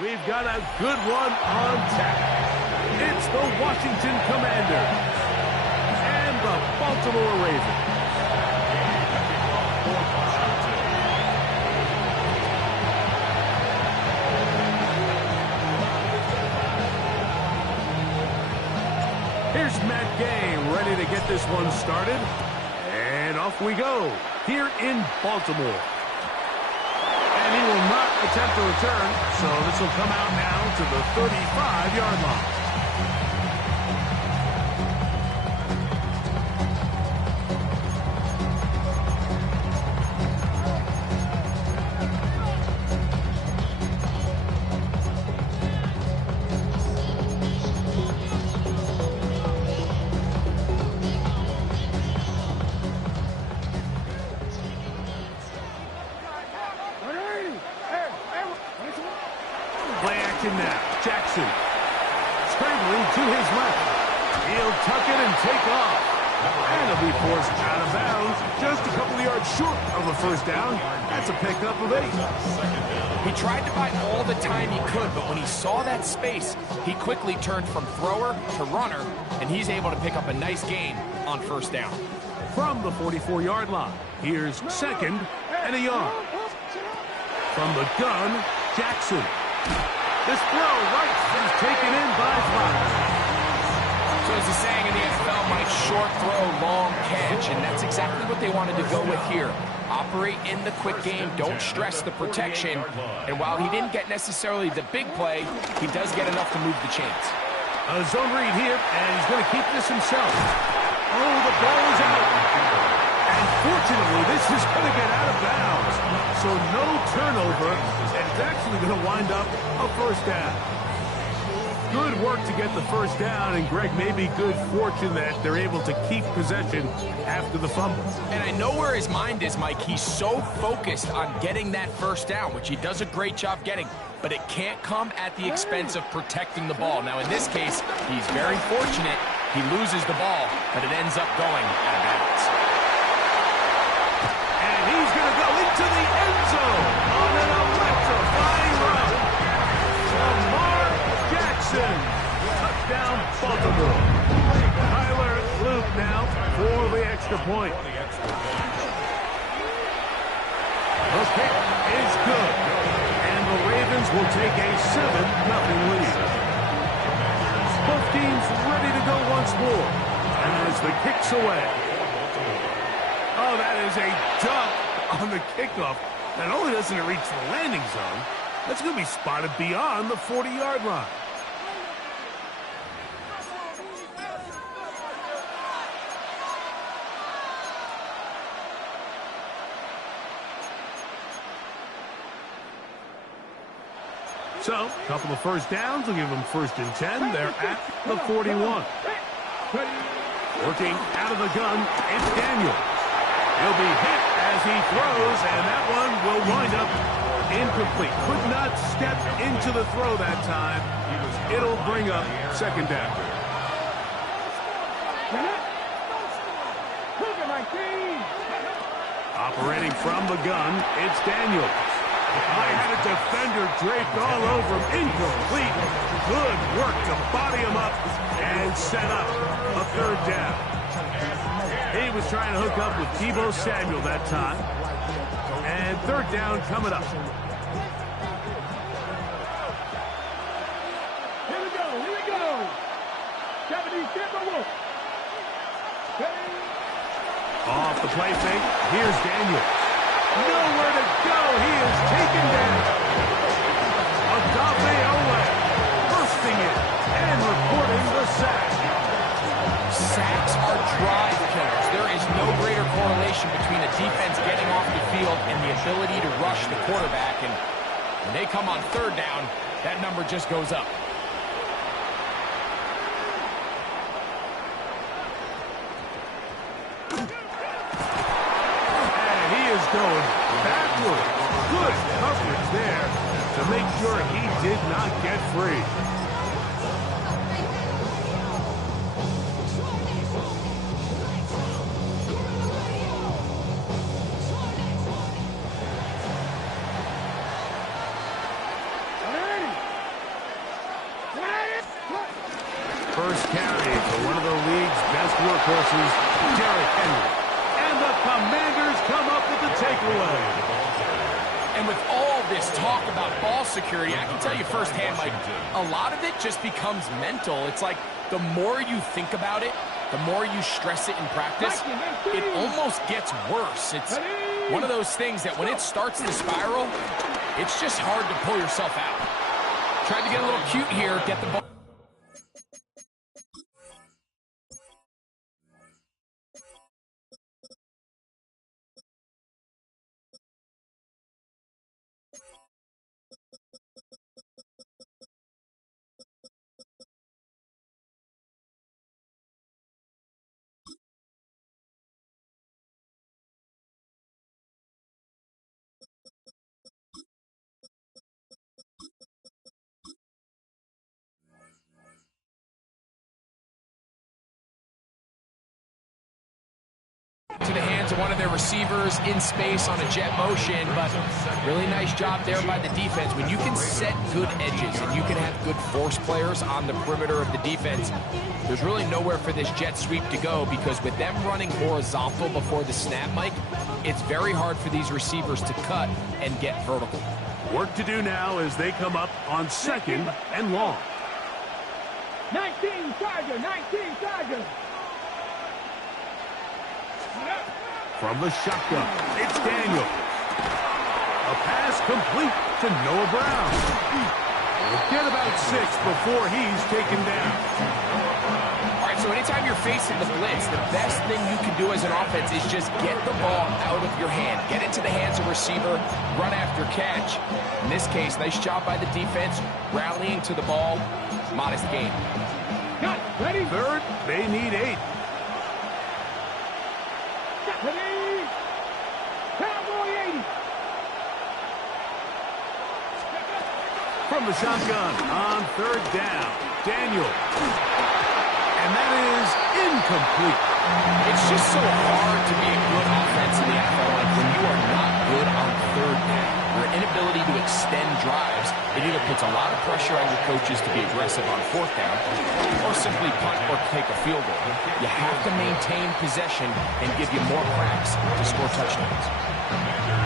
We've got a good one on tap. It's the Washington Commanders and the Baltimore Ravens. Here's Matt Gay ready to get this one started. And off we go here in Baltimore. And he will not attempt to return, so this will come out now to the 35-yard line. Play action now. Jackson scrambling to his left. He'll tuck it and take off. And he'll be forced out of bounds. Just a couple of yards short of a first down. That's a pickup of 8. He tried to buy all the time he could, but when he saw that space, he quickly turned from thrower to runner, and he's able to pick up a nice gain on first down. From the 44-yard line, here's second and a yard. From the gun, Jackson. This throw right is taken in by Flowers. So as the saying in the NFL, Mike, short throw, long catch, and that's exactly what they wanted to go with here. Operate in the quick game, don't stress the protection, and while he didn't get necessarily the big play, he does get enough to move the chains. A zone read here, and he's going to keep this himself. Oh, the ball is out. And fortunately, this is going to get out of bounds. So no turnover, and it's actually going to wind up a first down. Good work to get the first down, and Greg, maybe good fortune that they're able to keep possession after the fumble. And I know where his mind is, Mike. He's so focused on getting that first down, which he does a great job getting, but it can't come at the expense of protecting the ball. Now, in this case, he's very fortunate. He loses the ball, but it ends up going out of bounds. And he's going to go into the end zone on an electrifying run. Lamar Jackson, touchdown Baltimore. Tyler Luke now for the extra point. The kick is good, and the Ravens will take a 7-0 lead. Both teams ready to go once more as the kick's away. Oh, that is a dunk on the kickoff. Not only doesn't it reach the landing zone, that's going to be spotted beyond the 40-yard line. So, a couple of first downs will give them 1st and 10. They're at the 41. Working out of the gun, it's Daniel. He'll be hit as he throws, and that one will wind up incomplete. Could not step into the throw that time. It'll bring up 2nd down. Operating from the gun, it's Daniels. I had a defender draped all over him. Incomplete. Good work to body him up and set up a 3rd down. He was trying to hook up with Deebo Samuel that time. And 3rd down coming up. Here we go. Japanese Timberwolf. Off the play fake, here's Daniel. Nowhere to go. He is taken down. Agape Owe bursting it and recording the sack. Sacks are drive killers. There is no greater correlation between a defense getting off the field and the ability to rush the quarterback. And when they come on 3rd down, that number just goes up. Going backward. Good coverage there to make sure he did not get free. first carry for one of the league's best workhorses, Derrick Henry. And the Commanders come up with the takeaway. And with all this talk about ball security, I can tell you firsthand, Mike, a lot of it just becomes mental. It's like the more you think about it, the more you stress it in practice, it almost gets worse. It's one of those things that when it starts to spiral, it's just hard to pull yourself out. Tried to get a little cute here, get the ball. To the hands of one of their receivers in space on a jet motion, but really nice job there by the defense. When you can set good edges and you can have good force players on the perimeter of the defense, there's really nowhere for this jet sweep to go, because with them running horizontal before the snap, Mike, it's very hard for these receivers to cut and get vertical. Work to do now as they come up on 2nd and long. 19 Tiger, 19 Tiger. From the shotgun, it's Daniel. A pass complete to Noah Brown. He'll get about 6 before he's taken down. All right, so anytime you're facing the blitz, the best thing you can do as an offense is just get the ball out of your hand. Get into the hands of receiver, run after catch. In this case, nice job by the defense, rallying to the ball. Modest gain. Got ready. 3rd, they need 8. Ready. Cowboy 80. From the shotgun on 3rd down, Daniel. And that is incomplete. It's just so hard to be a good offense in the NFL, like when you are not good on 3rd down. Your inability to extend drives, it either puts a lot of pressure on your coaches to be aggressive on 4th down, or simply punt or take a field goal. You have to maintain possession and give you more cracks to score touchdowns.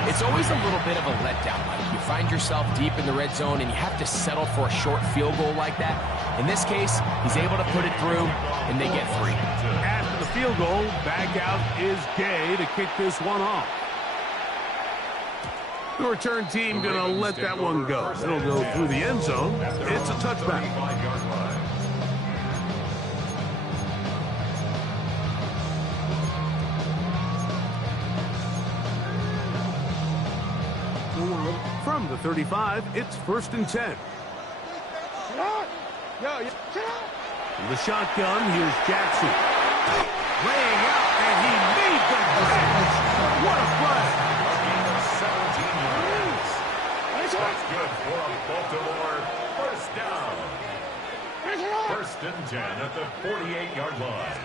It's always a little bit of a letdown, Mike. You find yourself deep in the red zone and you have to settle for a short field goal like that. In this case, he's able to put it through, and they get 3. After the field goal, back out is Gay to kick this one off. The return team going to let that one go. It'll go through the end zone. It's a touchback. From the 35, it's 1st and 10. From the shotgun, here's Jackson. Laying out, and he made the catch. What a play. 17 yards. That's good for a Baltimore 1st down. 1st and 10 at the 48-yard line.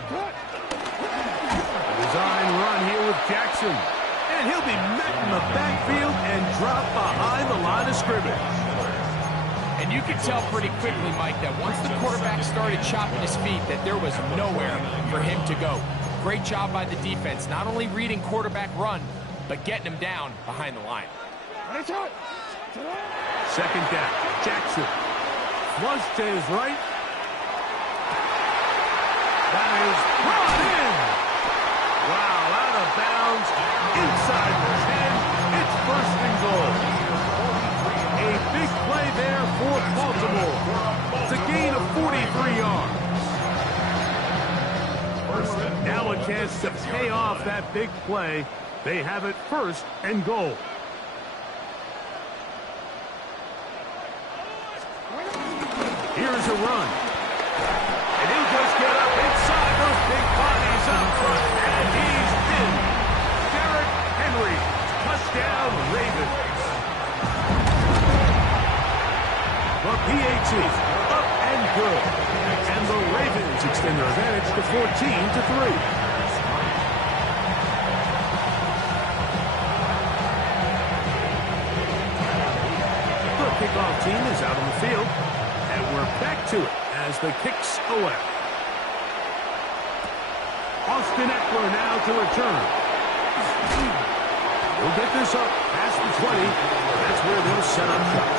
Design run here with Jackson. And he'll be met in the backfield and dropped behind the line of scrimmage. And you could tell pretty quickly, Mike, that once the quarterback started chopping his feet, that there was nowhere for him to go. Great job by the defense, not only reading quarterback run, but getting him down behind the line. 2nd down, Jackson. Flush to his right. That is brought in. Wow, out of bounds, inside the 10. It's 1st and goal. A big play there for Baltimore. It's a gain of 43 yards. Now a chance to pay off that big play. They have it 1st and goal. Here's a run. And he'll just get up inside those big bodies up front. And he's in. Derrick Henry. Touchdown, Ravens. The PAT up and good. And the Ravens extend their advantage to 14-3. The kickoff team is out on the field. And we're back to it as the kick's away. Austin Eckler now to return. He'll get this up past the 20. That's where they'll set up shop.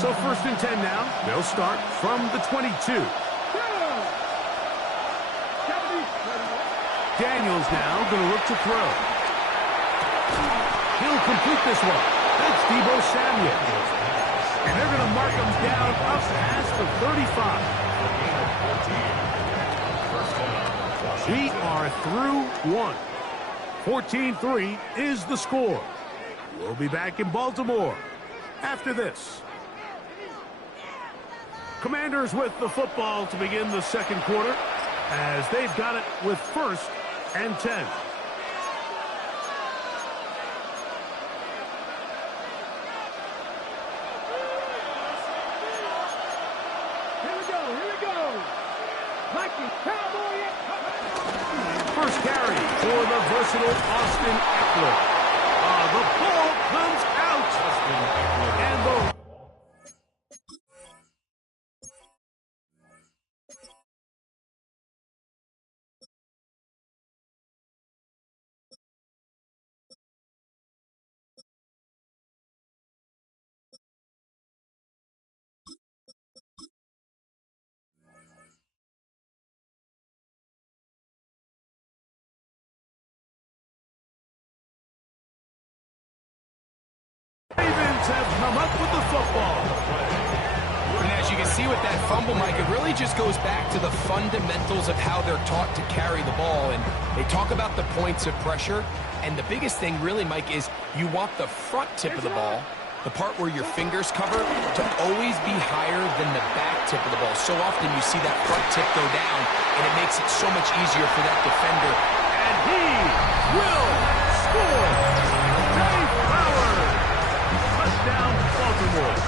So 1st and 10 now. They'll start from the 22. Daniels now going to look to throw. He'll complete this one. That's Deebo Samuel. And they're going to mark him down up past the 35. We are through one. 14-3 is the score. We'll be back in Baltimore after this. Commanders with the football to begin the second quarter as they've got it with 1st and 10. Here we go. Vikings, Cowboy. First carry for the versatile Austin Eckler. The ball comes out. And the Ravens have come up with the football. And as you can see with that fumble, Mike, it really just goes back to the fundamentals of how they're taught to carry the ball. And they talk about the points of pressure. And the biggest thing really, Mike, is you want the front tip of the ball, the part where your fingers cover, to always be higher than the back tip of the ball. So often you see that front tip go down, and it makes it so much easier for that defender. And he will score. Dave Bauer. Touchdown, Baltimore.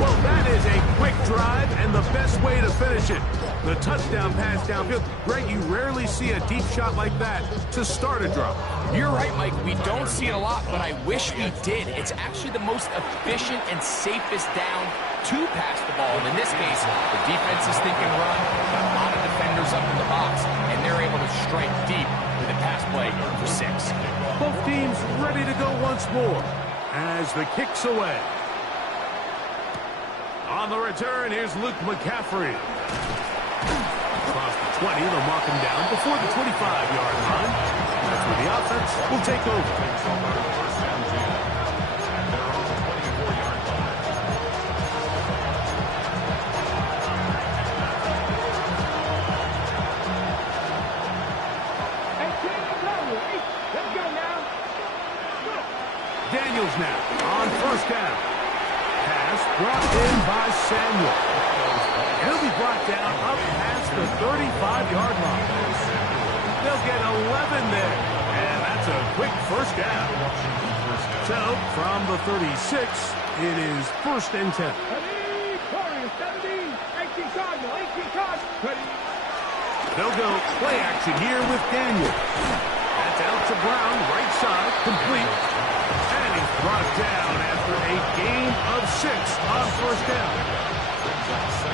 Well, that is a quick drive and the best way to finish it. The touchdown pass downfield. Greg, you rarely see a deep shot like that to start a drive. You're right, Mike. We don't see it a lot, but I wish we did. It's actually the most efficient and safest down to pass the ball. And in this case, the defense is thinking run, got a lot of defenders up in the box, and they're able to strike deep with a pass play for 6. Both teams ready to go once more as the kick's away. On the return, here's Luke McCaffrey. Across the 20, they'll mark him down before the 25-yard line. That's where the offense will take over. Daniels now on 1st down. Pass brought in by Samuel. He'll be brought down up past the 35-yard line. They'll get 11 there. And that's a quick 1st down. So, from the 36, it is 1st and 10. They'll go play action here with Daniel. That's out to Brown, right side, complete. And he's brought down after a gain of 6 on 1st down.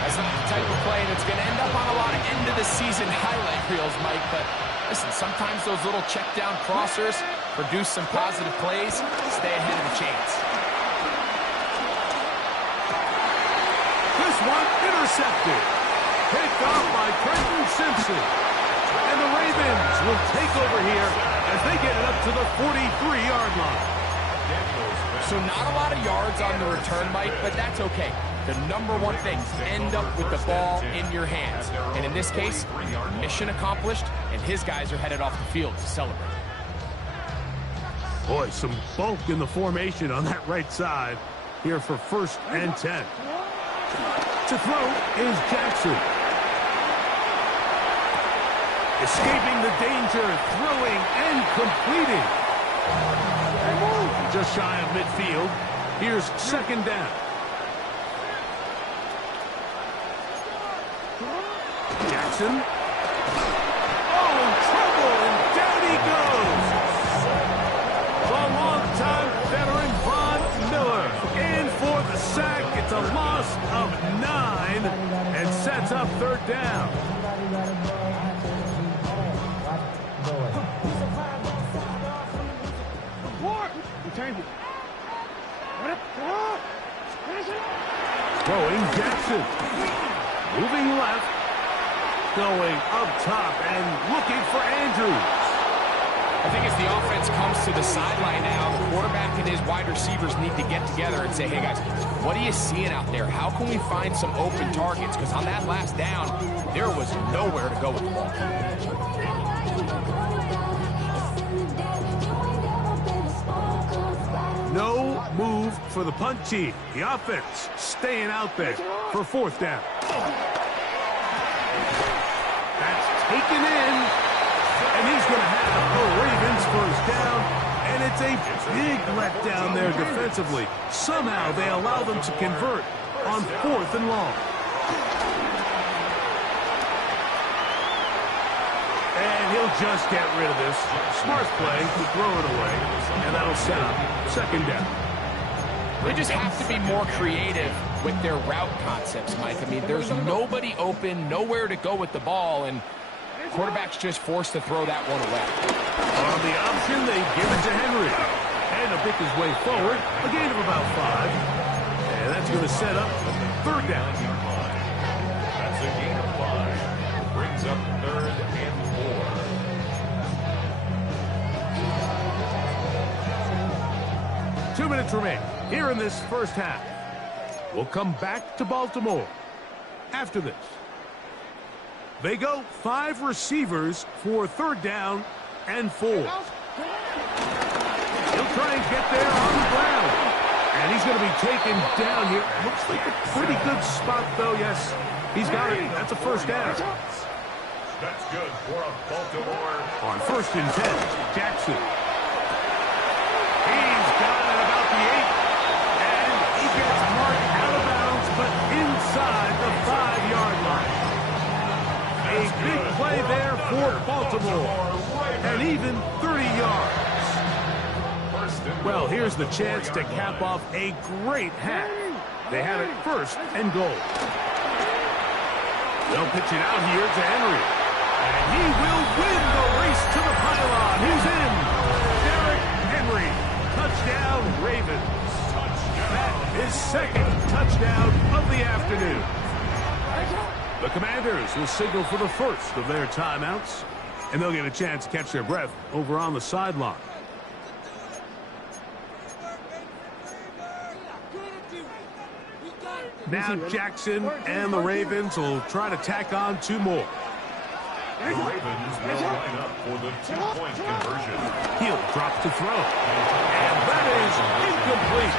That's not the type of play that's going to end up on a lot of end-of-the-season highlight reels, Mike. But listen, sometimes those little check-down crossers produce some positive plays. Stay ahead of the chance. This one intercepted. Picked off by Trenton Simpson. And the Ravens will take over here as they get it up to the 43-yard line. So not a lot of yards on the return, Mike, but that's okay. The number one thing, end up with the ball in your hands. And in this case, mission accomplished, and his guys are headed off the field to celebrate. Boy, some bulk in the formation on that right side here for 1st and 10. To throw is Jackson. Escaping the danger, throwing and completing. Just shy of midfield. Here's 2nd down. Jackson a loss of 9 and sets up third down. Throwing Jackson. Moving left. Going up top and looking for Andrews. I think as the offense comes to the sideline now, the quarterback and his wide receivers need to get together and say, hey, guys, what are you seeing out there? How can we find some open targets? Because on that last down, there was nowhere to go with the ball. No move for the punt team. The offense staying out there for fourth down. That's taken in. And he's going to have the Ravens first down. And it's a big letdown there defensively. Somehow they allow them to convert on 4th and long. And he'll just get rid of this. Smart play to throw it away. And that'll set up second down. They just have to be more creative with their route concepts, Mike. I mean, there's nobody open, nowhere to go with the ball, and quarterback's just forced to throw that one away. On the option, they give it to Henry. And he'll pick his way forward. A gain of about 5. And that's going to set up third down. That's a gain of 5. Brings up 3rd and 4. 2 minutes remain here in this first half. We'll come back to Baltimore after this. They go 5 receivers for third down and 4. He'll try and get there on the ground. And he's going to be taken down here. Looks like a pretty good spot, though. Yes, he's got it. That's a first down. That's good for a Baltimore. On 1st and 10, Jackson. He's got it about the 8. And he gets marked out of bounds, but inside the 5-yard line. A big play there for Baltimore. And even 30 yards. Well, here's the chance to cap off a great half. They have it 1st and goal. They'll pitch it out here to Henry. And he will win the race to the pylon. He's in. Derrick Henry. Touchdown, Ravens. That is 2nd touchdown of the afternoon. The Commanders will signal for the first of their timeouts, and they'll get a chance to catch their breath over on the sideline. Now Jackson and the Ravens will try to tack on 2 more. The Ravens will line up for the 2-point conversion. He'll drop to throw. And that is incomplete.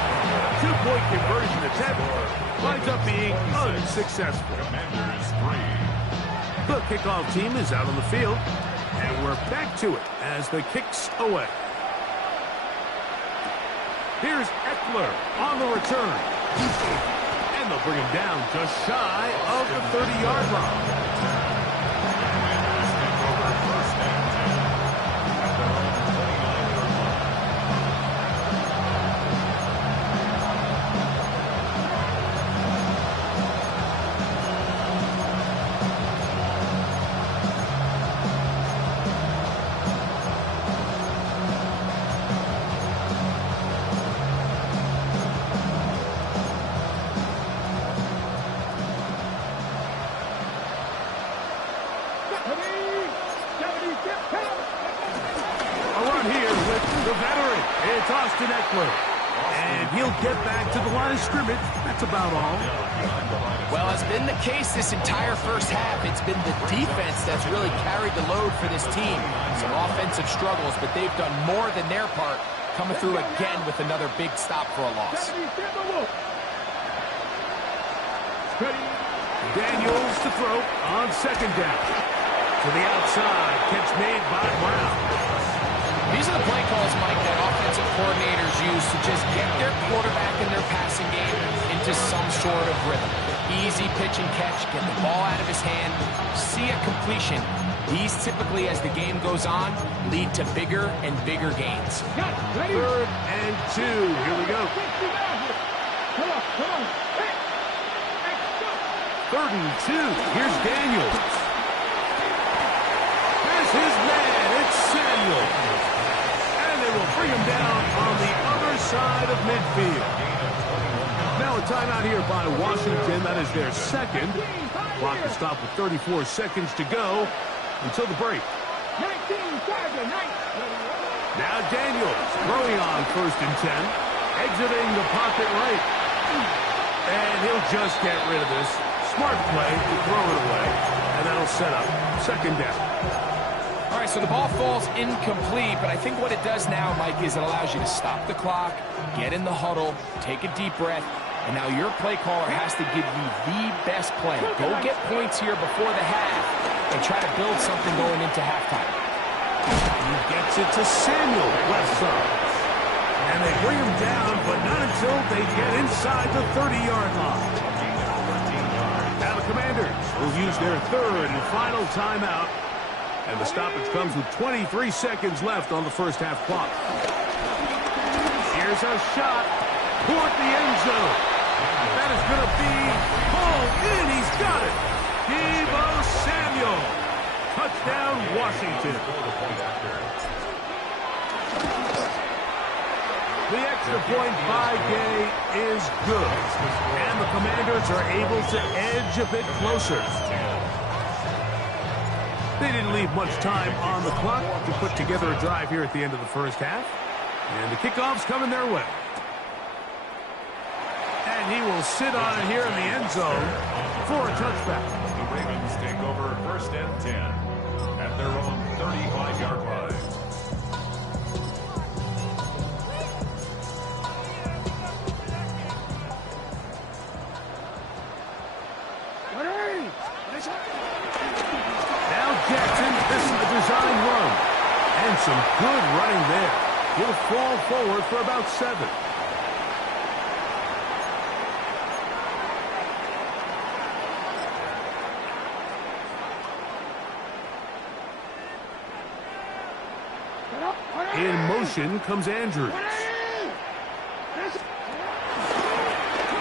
2-point conversion attempt winds up being unsuccessful. Commanders 3. The kickoff team is out on the field, and we're back to it as the kick's away. Here's Eckler on the return. And they'll bring him down just shy of the 30-yard line. Eckler. And he'll get back to the line of scrimmage. That's about all. Well, it's been the case this entire first half. It's been the defense that's really carried the load for this team. Some offensive struggles, but they've done more than their part, coming through again with another big stop for a loss. Daniels to throw on 2nd down. To the outside. Catch made by Brown. These are the play calls, Mike, that offensive coordinators use to just get their quarterback and their passing game into some sort of rhythm. Easy pitch and catch, get the ball out of his hand, see a completion. These typically, as the game goes on, lead to bigger and bigger gains. 3rd and 2. Here we go. 3rd and 2. Here's Daniels. There's his man. It's Samuel. And they will bring him down on the other side of midfield. Now a timeout here by Washington. That is their second. Clock will stop with 34 seconds to go until the break. 19, Tiger, 19. Now Daniels throwing on 1st and 10. Exiting the pocket right. And he'll just get rid of this. Smart play to throw it away. And that'll set up 2nd down. All right, so the ball falls incomplete, but I think what it does now, Mike, is it allows you to stop the clock, get in the huddle, take a deep breath, and now your play caller has to give you the best play. Go get points here before the half and try to build something going into halftime. He gets it to Samuel, left side. And they bring him down, but not until they get inside the 30-yard line. Now the Commanders will use their 3rd and final timeout. And the stoppage comes with 23 seconds left on the first half clock. Here's a shot toward the end zone. That is going to be pulled in. He's got it. Deebo Samuel. Touchdown, Washington. The extra point by Gay is good. And the Commanders are able to edge a bit closer. They didn't leave much time on the clock to put together a drive here at the end of the first half. And the kickoff's coming their way. And he will sit on it here in the end zone for a touchback. The Ravens take over 1st and 10 at their own 35-yard line. Jackson, this is a design run. And some good running there. He'll fall forward for about 7. In motion comes Andrews.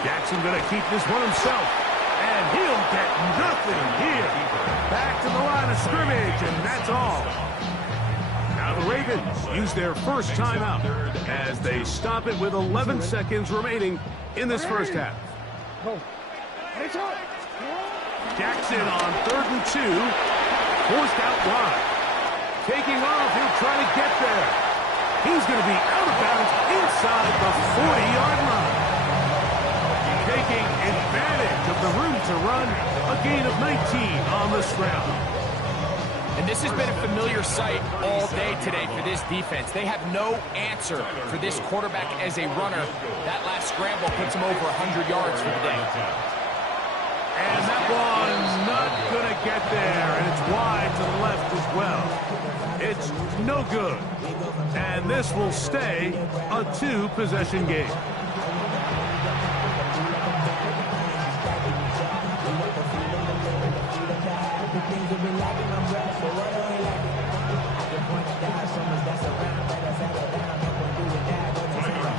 Jackson going to keep this one himself. And he'll get nothing here. Back to the line of scrimmage, and that's all. Now the Ravens use their first timeout as they stop it with 11 seconds remaining in this first half. Jackson on 3rd and 2. Forced out wide. Taking off, he'll try to get there. He's going to be out of bounds inside the 40-yard line. Taking advantage of the room to run, a gain of 19 on this round. And this has been a familiar sight all day today for this defense. They have no answer for this quarterback as a runner. That last scramble puts him over 100 yards for the day. And that one's not going to get there, and it's wide to the left as well. It's no good. And this will stay a 2-possession game.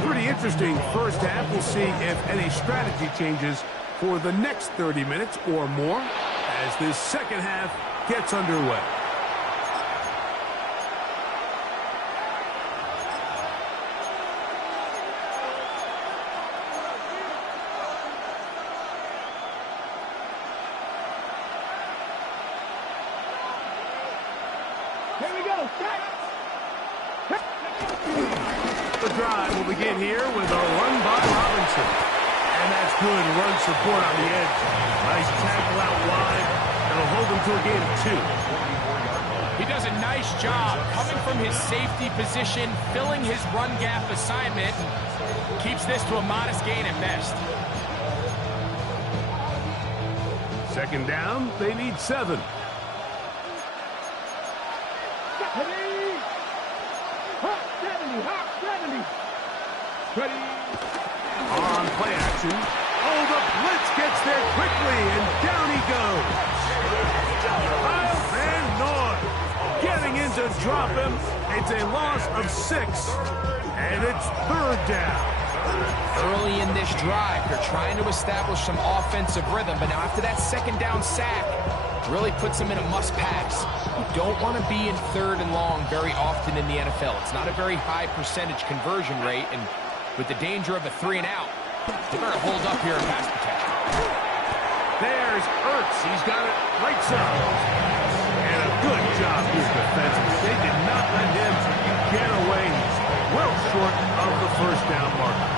Pretty interesting first half. We'll see if any strategy changes for the next 30 minutes or more as this second half gets underway. Here we go. The drive will begin here with a run by Robinson. And that's good run support on the edge. Nice tackle out wide. It'll hold him to a gain of 2. He does a nice job coming from his safety position, filling his run gap assignment. Keeps this to a modest gain at best. Second down, they need 7. Ready. On play action. Oh, the blitz gets there quickly, and down he goes. Kyle Van Noy getting in to drop him. It's a loss of 6, and it's 3rd down. Early in this drive, they're trying to establish some offensive rhythm, but now after that second down sack, really puts them in a must-pass. You don't want to be in 3rd and long very often in the NFL. It's not a very high percentage conversion rate, and with the danger of a 3-and-out, they better hold up here and pass protection. There's Ertz. He's got it right side. And a good job here defensively. They did not let him get away. He's well short of the first down marker.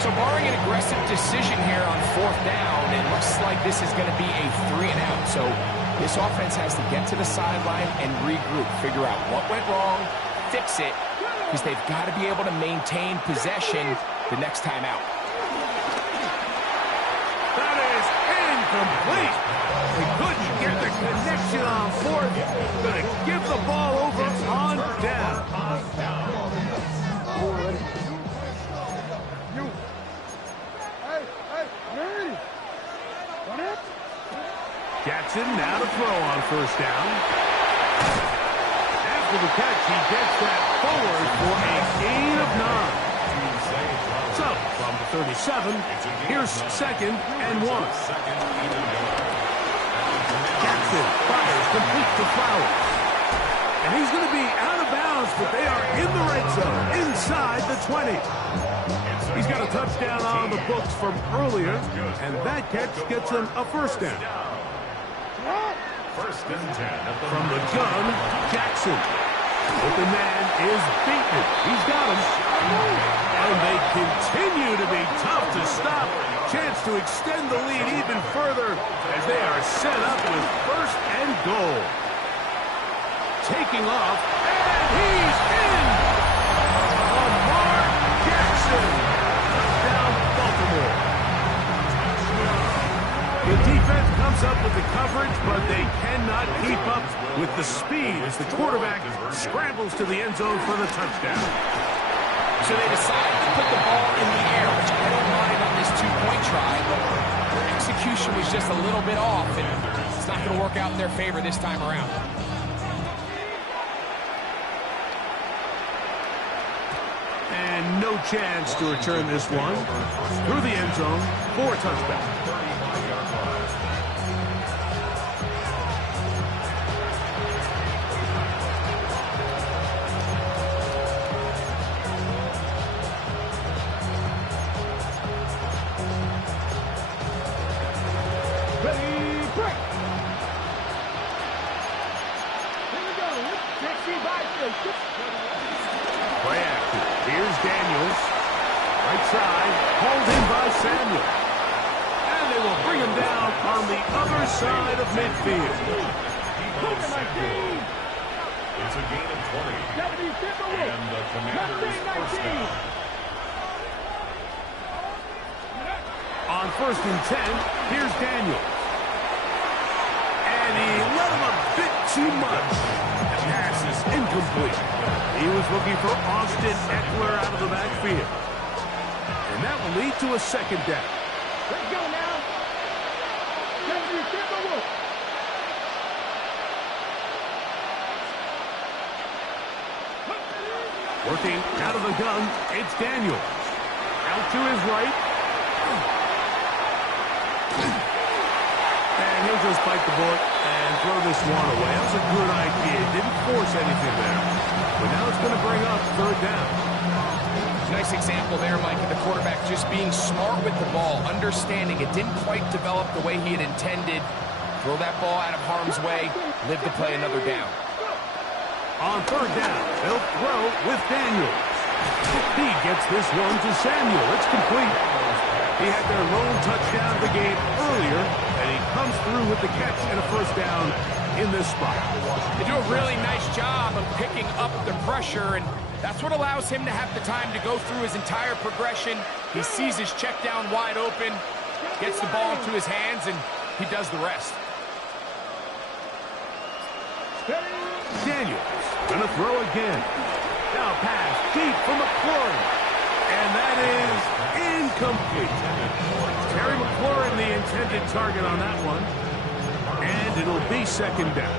So barring an aggressive decision here on 4th down, it looks like this is going to be a 3-and-out. So this offense has to get to the sideline and regroup, figure out what went wrong, fix it, because they've got to be able to maintain possession the next time out. That is incomplete. They couldn't get the connection on 4th. Going to give the ball over on down. Jackson now to throw on 1st down. After the catch, he gets that forward for a gain of 9. So, from the 37, here's 2nd and 1. Jackson fires complete to Flowers. And he's going to be out of bounds, but they are in the red zone, inside the 20. He's got a touchdown on the books from earlier, and that catch gets him a 1st down. 1st and 10. From the gun, Jackson. Open man is beaten. He's got him. And they continue to be tough to stop. Chance to extend the lead even further as they are set up with 1st and goal. Taking off, and he's in! Lamar Jackson. Touchdown, Baltimore. The defense comes up with the coverage, but they cannot keep up with the speed as the quarterback scrambles to the end zone for the touchdown. So they decide to put the ball in the air, which I don't mind on this 2-point try, but their execution was just a little bit off, and it's not going to work out in their favor this time around. And no chance to return this one through the end zone for a touchback. Play action. Here's Daniels. Right side. Hauled in by Samuel. And they will bring him down on the other side of midfield. It's a gain of 20. And the Commanders' 1st down. On 1st and 10, here's Daniels. And he let him a bit too much. The pass is incomplete. He was looking for Austin Eckler out of the backfield. And that will lead to a 2nd down. Let's go now. Working out of the gun, it's Daniels. Out to his right. And he'll just bite the bullet and throw this one away. That was a good idea. Didn't force anything there. But now it's going to bring up 3rd down. Nice example there, Mike, of the quarterback just being smart with the ball, understanding it didn't quite develop the way he had intended. Throw that ball out of harm's way, live to play another down. On 3rd down, they'll throw with Daniels. He gets this one to Samuel. It's complete. He had their lone touchdown of the game earlier, and he comes through with the catch and a 1st down in this spot. They do a really nice job of picking up the pressure, and that's what allows him to have the time to go through his entire progression. He sees his check down wide open, gets the ball into his hands, and he does the rest. Daniels gonna throw again. Now pass deep for McLaurin. And that is incomplete. Terry McLaurin, the intended target on that one. And it'll be 2nd down.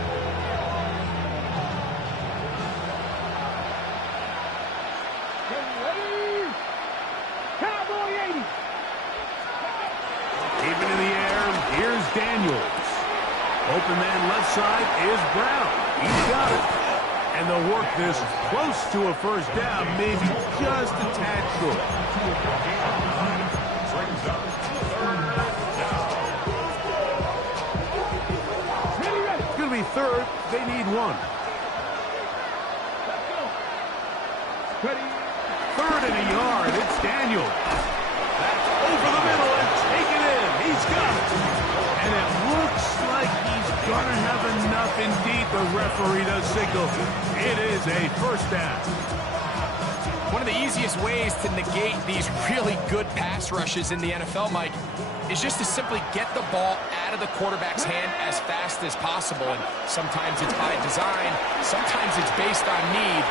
Here's Daniels. Open man left side is Brown. He's got it. And they'll work this close to a first down, maybe just a tad short. It's going to be third. They need one. Third and a yard. It's Daniels. That's over the middle and taken in. He's got it. And it looks like he's going to have enough. Indeed, the referee does signal. It is a first down. One of the easiest ways to negate these really good pass rushes in the NFL, Mike, is just to simply get the ball out of the quarterback's hand as fast as possible. And sometimes it's by design. Sometimes it's based on need.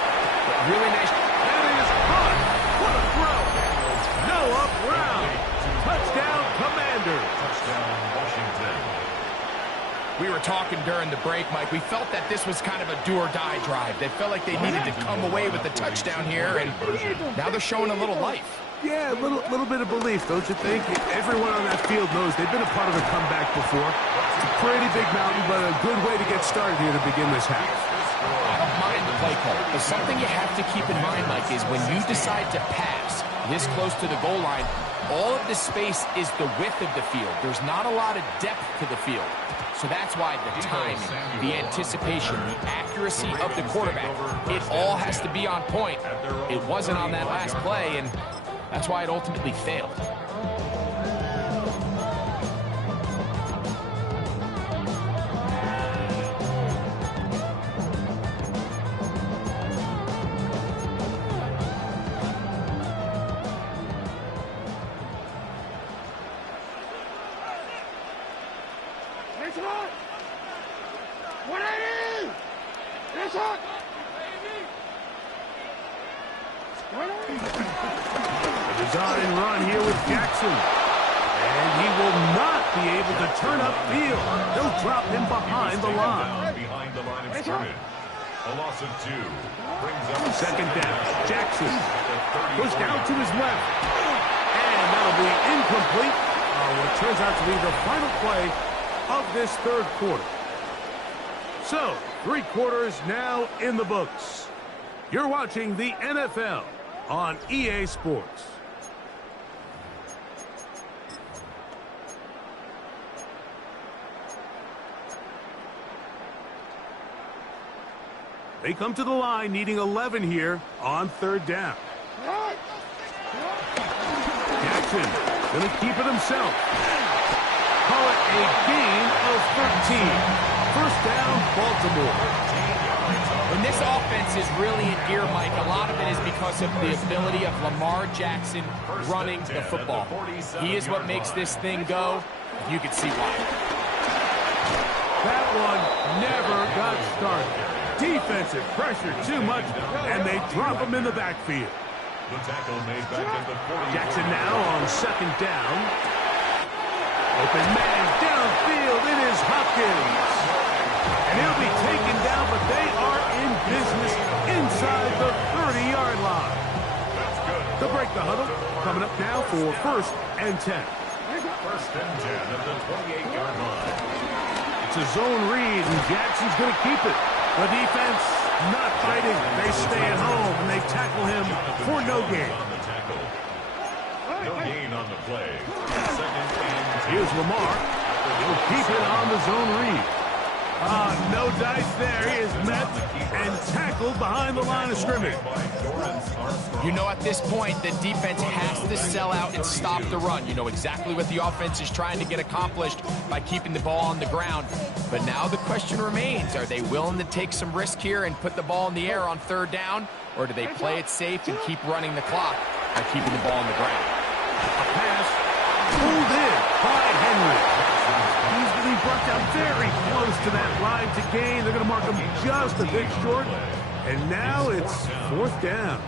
But really nice. That is caught. What a throw. Noah Brown. Touchdown, Commanders. Touchdown, Washington. We were talking during the break, Mike. We felt that this was kind of a do-or-die drive. They felt like they needed to come away with the touchdown here, and now they're showing a little life. Yeah, a little bit of belief, don't you think? Everyone on that field knows they've been a part of a comeback before. It's a pretty big mountain, but a good way to get started here to begin this half. I don't mind the play call, but something you have to keep in mind, Mike, is when you decide to pass this close to the goal line, all of the space is the width of the field. There's not a lot of depth to the field. So that's why the timing, the anticipation, the accuracy of the quarterback, it all has to be on point. It wasn't on that last play, and that's why it ultimately failed. Design run here with Jackson. And he will not be able to turn upfield. They'll drop him behind the line. Behind the line of scrimmage. A loss of 2. Brings up Second down. Jackson. Pushed out to his left. And that'll be incomplete. What turns out to be the final play of this third quarter. So, 3 quarters now in the books. You're watching the NFL on EA Sports. They come to the line needing 11 here on third down. Jackson going to keep it himself. Call it a gain of 13. First down, Baltimore. When this offense is really in gear, Mike, a lot of it is because of the ability of Lamar Jackson running the football. He is what makes this thing go. You can see why. That one never got started. Defensive pressure too much, and they drop him in the backfield. the tackle made back at the 40. Jackson now on second down. Open man downfield. It is Hopkins. And he'll be taken down, but they are in business inside the 30-yard line. They'll break the huddle. Coming up now for first and 10. First and 10 at the 28-yard line. It's a zone read, and Jackson's going to keep it. The defense not fighting. They stay at home, and they tackle him for no gain. On the tackle. No gain on the play. Second and 10. Here's Lamar. He'll keep it on the zone read. No dice there. He is met and tackled behind the line of scrimmage. You know, at this point, the defense has to sell out and stop the run. You know exactly what the offense is trying to get accomplished by keeping the ball on the ground. But now the question remains, are they willing to take some risk here and put the ball in the air on third down? Or do they play it safe and keep running the clock by keeping the ball on the ground? A pass pulled in by Henry. He's going to be brought down very close to that line to gain. They're going to mark him just a bit short. And now it's fourth down.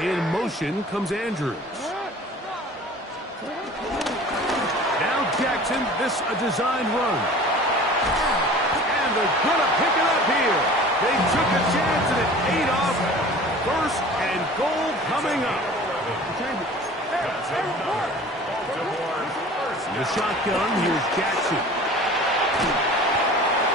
In motion comes Andrews. Now Jackson, this a design run. And they're going to pick it up here. They took a chance and it paid off. First and goal coming up. Baltimore first In the down. shotgun, here's Jackson.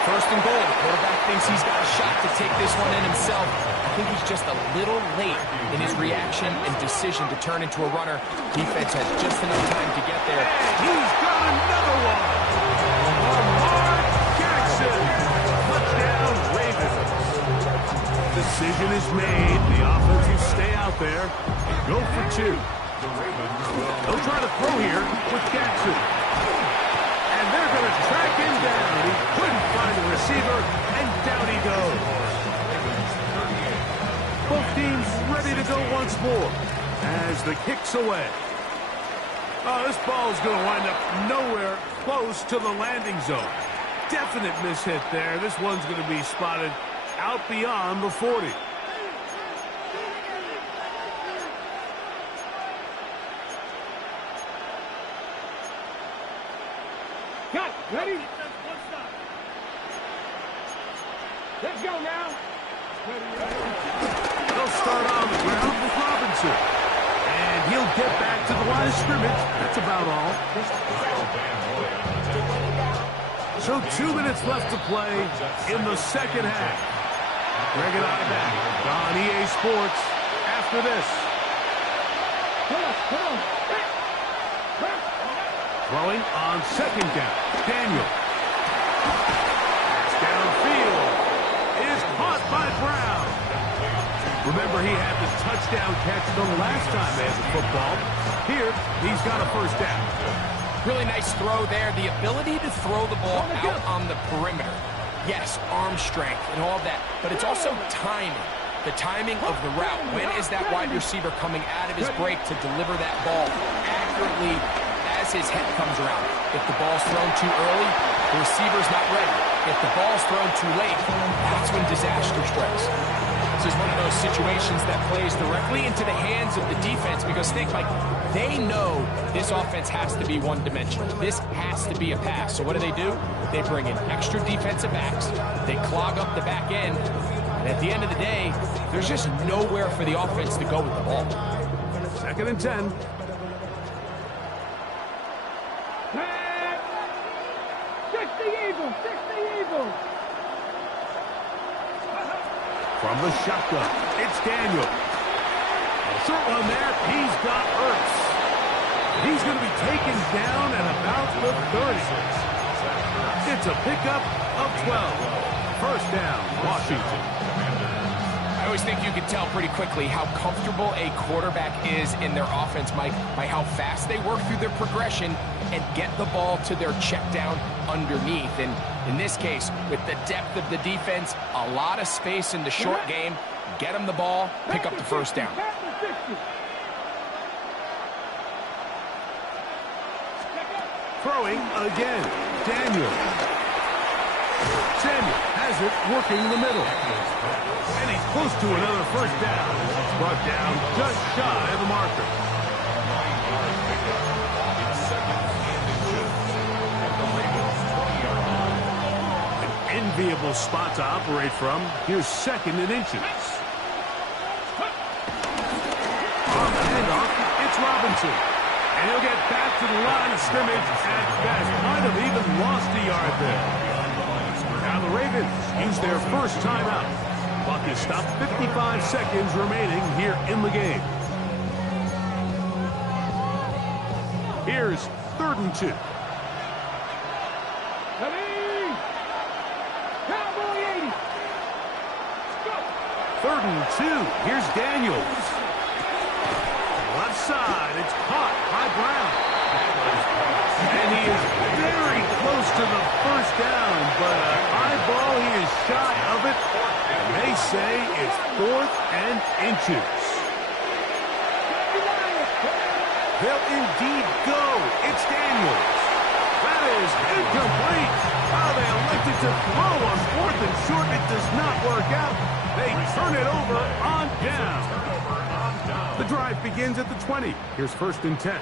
First and goal. The quarterback thinks he's got a shot to take this one in himself. I think he's just a little late in his reaction and decision to turn into a runner. Defense has just enough time to get there. And he's got another one. Lamar Jackson. Touchdown, Ravens. Decision is made. The offense will stay out there and go for two. They'll try to throw here with Jackson. And they're going to track him down. He couldn't find the receiver, and down he goes. Both teams ready to go once more as the kick's away. Oh, this ball's going to wind up nowhere close to the landing zone. Definite mishit there. This one's going to be spotted out beyond the 40. Cut. Ready? Let's go now. They'll start on the ground with Robinson. And he'll get back to the line of scrimmage. That's about all. So 2 minutes left to play in the second half. Greg and I back on EA Sports after this. Come on. Throwing on second down. Daniel. Downfield is caught by Brown. Remember, he had the touchdown catch the last time they had the football. Here, he's got a first down. Really nice throw there. The ability to throw the ball out on the perimeter. Yes, arm strength and all that, but it's also timing. The timing of the route. When is that wide receiver coming out of his break to deliver that ball accurately as his head comes around? If the ball's thrown too early, the receiver's not ready. If the ball's thrown too late, that's when disaster strikes. This is one of those situations that plays directly into the hands of the defense because think, like, they know this offense has to be one-dimensional. This has to be a pass. So what do? They bring in extra defensive backs. They clog up the back end. And at the end of the day, there's just nowhere for the offense to go with the ball. 2nd and 10. Fix the Eagles. From the shotgun, it's Daniel. Short one there. He's got Ertz. He's going to be taken down at about the 30. It's a pickup of 12. First down, Washington. I always think you can tell pretty quickly how comfortable a quarterback is in their offense, Mike, by how fast they work through their progression and get the ball to their check down underneath. And in this case, with the depth of the defense, a lot of space in the short game, get them the ball, pick up the first down. Throwing again, Daniel. Samuel has it working the middle. And he's close to another first down. Brought down just shy of the marker. An enviable spot to operate from. Here's 2nd and inches. On the handoff, it's Robinson. And he'll get back to the line of scrimmage at best. Might have even lost a yard there. Now the Ravens use their first timeout. Clock is stopped, 55 seconds remaining here in the game. Here's 3rd and 2. Cowboy 80. 3rd and 2. Here's Daniels. Left side, it's caught by Brown. And he is very close to the first down, but an eyeball, he is shy of it. And they say it's 4th and inches. They'll indeed go. It's Daniels. That is incomplete. Oh, they elected to throw on 4th and short. It does not work out. They turn it over on down. The drive begins at the 20. Here's 1st and 10.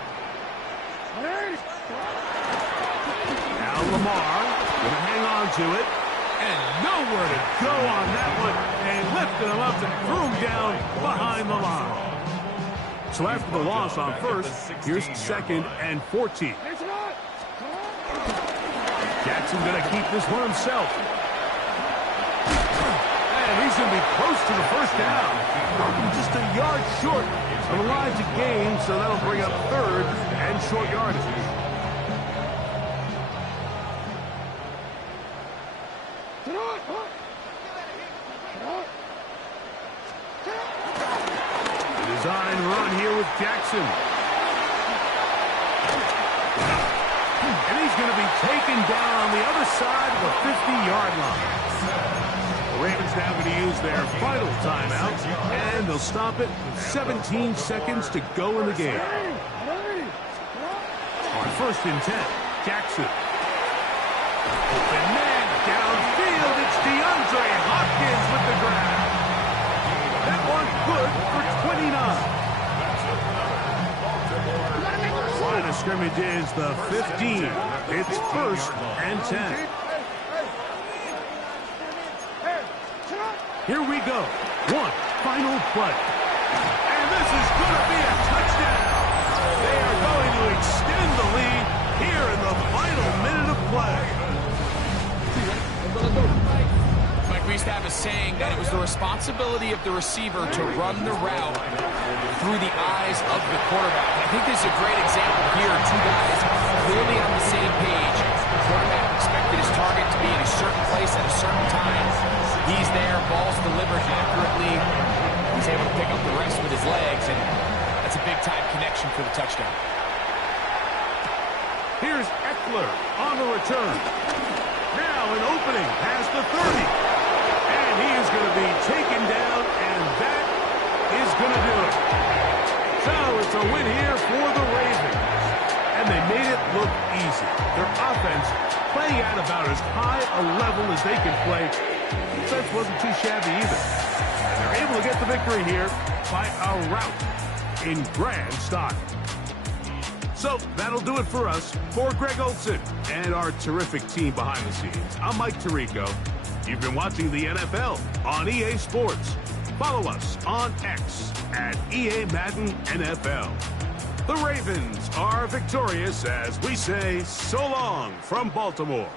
Now Lamar going to hang on to it. And nowhere to go on that one. They lifted him up and threw him down behind the line. So after the loss on first, here's 2nd and 14. Jackson going to keep this one himself. And he's going to be close to the first down. Just a yard short of the line to gain, so that'll bring up 3rd and short yardage. Design run here with Jackson. And he's going to be taken down on the other side of the 50-yard line. The Ravens now going to use their final timeout, and they'll stop it with 17 seconds to go in the game. On 1st and 10, Jackson. Open man downfield. It's DeAndre Hopkins with the grab. That one good for 29. Line of scrimmage is the 15. It's 1st and 10. Here we go. One final play. And this is going to be a touchdown. They are going to extend the lead here in the final minute of play. Mike, we used to have a saying that it was the responsibility of the receiver to run the route through the eyes of the quarterback. I think this is a great example here. Two guys clearly on the same page. The quarterback expected his target to be in a certain place at a certain time. He's there, ball's delivered accurately. He's able to pick up the rest with his legs, and that's a big-time connection for the touchdown. Here's Eckler on the return. Now an opening past the 30. And he is going to be taken down, and that is going to do it. So it's a win here for the Ravens. And they made it look easy. Their offense playing at about as high a level as they can play. Defense wasn't too shabby either. And they're able to get the victory here by a rout in grand style. So that'll do it for us. For Greg Olson and our terrific team behind the scenes, I'm Mike Tirico. You've been watching the NFL on EA Sports. Follow us on X at EA Madden NFL. The Ravens are victorious as we say so long from Baltimore.